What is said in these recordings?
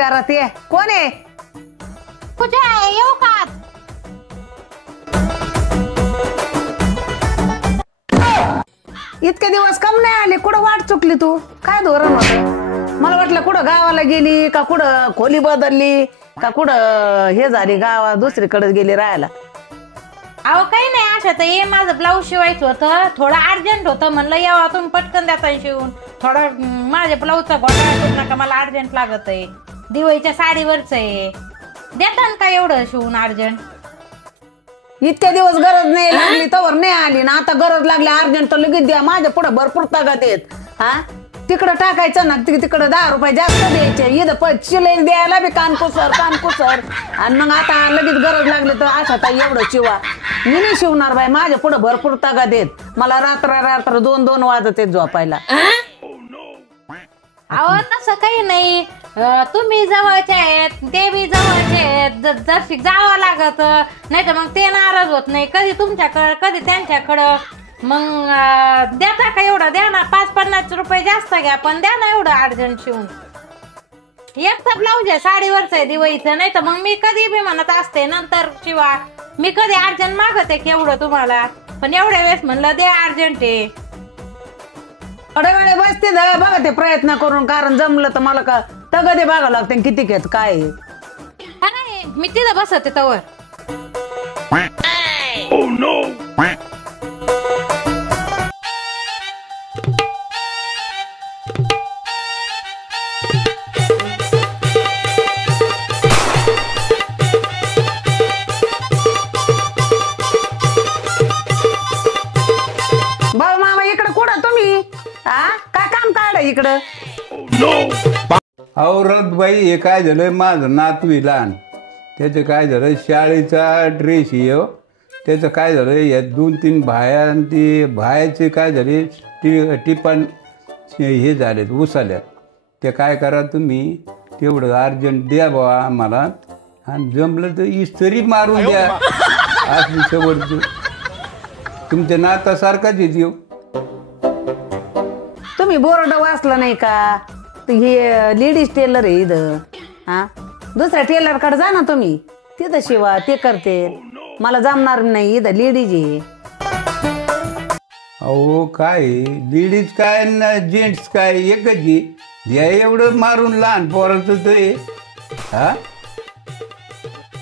घरात ये. कोण आहे? पूजा येऊ का? इतके दिवस कम नाही आली? कुठं वाट चुकली तू? काय धोरण होत? मला वाटलं कुठं गावाला गेली का, कुठं खोली बदलली का, कुठं हे झाली गावात दुसरीकडे गेली राहायला. अहो काही नाही, अशा तर ये माझं ब्लाऊज शिवायचं होतं, थोडं अर्जंट होतं, म्हणलं यावा तुम्ही पटकन देता शिवून. थोडं माझ्या ब्लाऊजचा घोटाळा करू नका, मला अर्जंट लागत आहे. दिवाळीच्या साडीवरच आहे, देता का एवढं शिवून अर्जंट? इतक्या दिवस गरज नाही लागली तवर नाही आली ना, आता गरज लागली अर्जंट तर लगेच द्या. माझ्या पुढे भरपूर तगा देत. हा तिकडं टाकायचं ना, तिकडं 10 रुपये जास्त द्यायचे. इथं शिलाई द्यायला बी कानकुसर. आणि मग आता लगेच गरज लागली तर अशा ताई एवढं शिवा. मी नाही शिवणार बाई, माझ्या पुढे भरपूर तगा देत. मला रात्र 2-2 वाजत येत झोपायला. अहो तसं काही नाही, तुम्ही जवळचे आहेत, ते बी जवळचे आहेत, जर जावं लागत नाही तर मग ते नाराज होत नाही, कधी तुमच्याकडं कधी त्यांच्याकडं. मग देता का एवढं? द्या ना, 5-50 रुपये जास्त घ्या, पण द्या ना एवढं अर्जंट शिवून. एकच ब्लाऊज आहे, साडीवरच आहे दिवाळीचं, नाही तर मग मी कधी बी म्हणत असते नंतर शिवा. मी कधी अर्जंट मागते केवढं तुम्हाला, पण एवढ्या वेळेस म्हणलं द्या अर्जंट आहे. थोड्या वेळे बसते बघा ते प्रयत्न करून, कारण जमलं तर मला का तग ते बघावं लागते किती घेत काय. नाही मी तिथं बसते तवर. बघ मामा इकडं कुठं तुम्ही? हा काय काम काढ इकडं? औरतबाई हे काय झालं, माझं नातू लहान, त्याचं काय झालं शाळेचा ड्रेस येऊ, त्याचं काय झालं या 2-3 भाया आणि ते भायाचे काय झाले टिपण हे झाले उसाल्या. ते काय करा तुम्ही तेवढं अर्जंट द्या बाबा आम्हाला, आणि जमलं तर इस्त्री मारून द्या. असली सवड तुमच्या नातासारखाच येऊ. तुम्ही बोर्ड वाचला नाही का? हे लेडीज टेलर आहे इथं. हा दुसऱ्या टेलर कडे जा ना तुम्ही, तिथं शिवा, ते करते. मला जमणार नाही, इथं लेडीज आहे. अहो काय लेडीज काय ना जेंट्स काय एकच आहे. द्या एवढं मारून लहान पोराचं ते. हा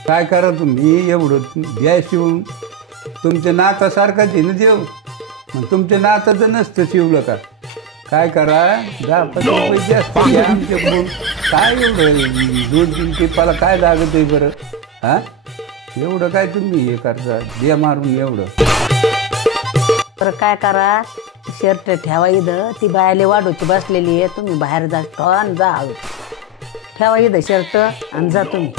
काय करा तुम्ही एवढं द्या शिवून. तुमच्या नातासारखाच आहे ना देव, मग तुमच्या नाताचं नसतं शिवलं का. काय करा 10-15 रुपये जास्त घ्या आमच्याकडून. काय एवढं 2-3 टिपाला काय लागत आहे बरं. हा एवढं काय तुम्ही हे करता, द्या मारून एवढं. बरं काय करा, शर्ट ठेवा इथं, ती बायाले वाढूची बसलेली आहे. तुम्ही बाहेर जा टॉन जा, ठेवा इथं शर्ट आणि जा तुम्ही.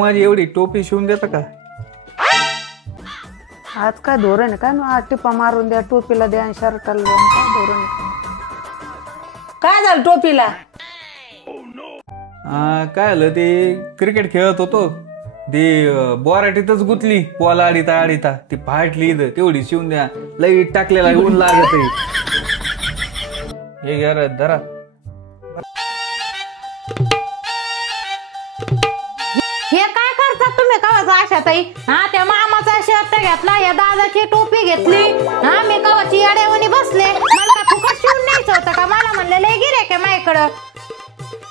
माझी एवढी टोपी शिवून देता का? आज काय धोरण आहे काय? आज टिपा मारून द्या, टोपीला द्या, शर्टाला द्या. काय धोरण काय झालं टोपीला? काय झालं ते क्रिकेट खेळत होतो, ते बोराटीतच गुतली, पोला आडीता ती फाटली. इथं तेवढी शिवून द्या, लाईट टाकलेला ऊन लागत आहे. हे धरा. हे काय करतात तुम्ही कवाचा आशाताई? हा त्या मामाचा शर्ट घेतला, या दादाची टोपी घेतली, हा मी कवाची येड्यावानी बसले. मला का फुकट शिवून न्यायचं होतं का? मला म्हणले लय गिऱ्हाईक आहे माझ्याकडं.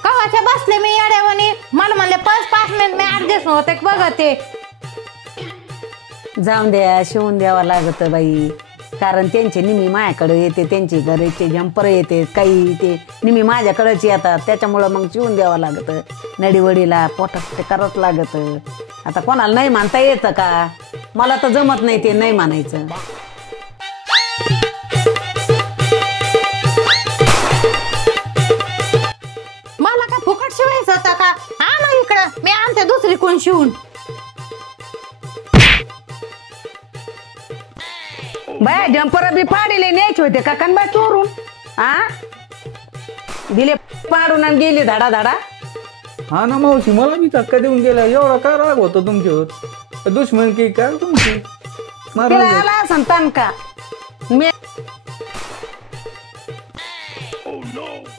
कवाच्या बसले मी येड्यावानी, मला म्हणले 5 मिनिट मी ऍडजस्ट होते बघते. जाऊन द्या, शिवून द्यावा लागत बाई, कारण त्यांचे निमी माझ्याकडे येते, त्यांची घराचे जंपर येते, काही ते निमी माझ्याकडेच येतात. त्याच्यामुळं मग शिवून द्यावं लागत. नडीवडीला पोटात ते करत लागत. आता कोणाला नाही म्हणता येतं का? मला तर जमत नाही ते नाही म्हणायचं. मला का फुकट शिवायचं होतं का? हा ना इकडं मी आणते दुसरी कोण शिवून. बाय जम्पर बी पाडीले न्यायचे होते का कन बाय चोरून हा दिले पाडून आणि गेली धाडा धाडा. हा ना मावशी, मला मी धक्का देऊन गेला. एवढा काय राग होता तुमच्यावर? दुश्मन की काय तुमची? तिला आला संतान का मी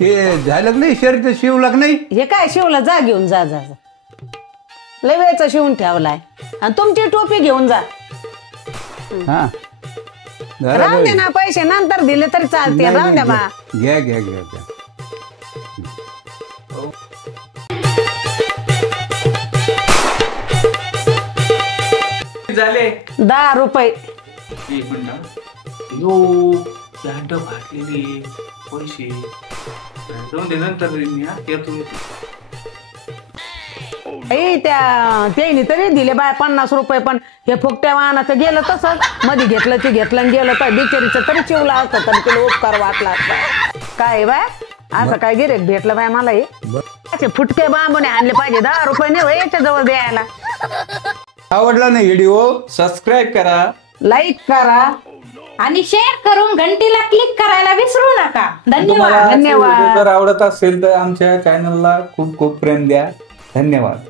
ते झालं नाही शर्ट शिवलं नाही. हे काय शिवलं जा घेऊन जा जा जा. लय वेळचा शिवून ठेवलाय आणि तुमची टोपी घेऊन जा. हा राहून दे ना, पैसे नंतर दिले तरी चालते. राहून द्या बा. घ्या घ्या घ्या घ्या. झाले 10 रुपये. एक मिनिट. यो दांड भाटलेले पैसे जाऊन दे, नंतर येतो. त्याने तरी दिले बाय 50 रुपये. पण हे फुकट्या वाहनाचं गेलं तसंच मध्ये घेतलं ते घेतलं आणि गेलं तर बिचारीचं तरी चिवला असतं तरी तुला उपकार वाटला असता. काय बाय असं काय गिरेक भेटलं बाय मला हे असे फुटके बांबूने आणले पाहिजे. 10 रुपये नाही याच्या जवळ द्यायला. आवडला नाही व्हिडिओ सबस्क्राईब करा, लाईक करा आणि शेअर करून घंटीला क्लिक करायला विसरू नका. तुम्हाला धन्यवाद. जर आवडत असेल तर आमच्या चॅनलला खूप खूप प्रेम द्या. धन्यवाद.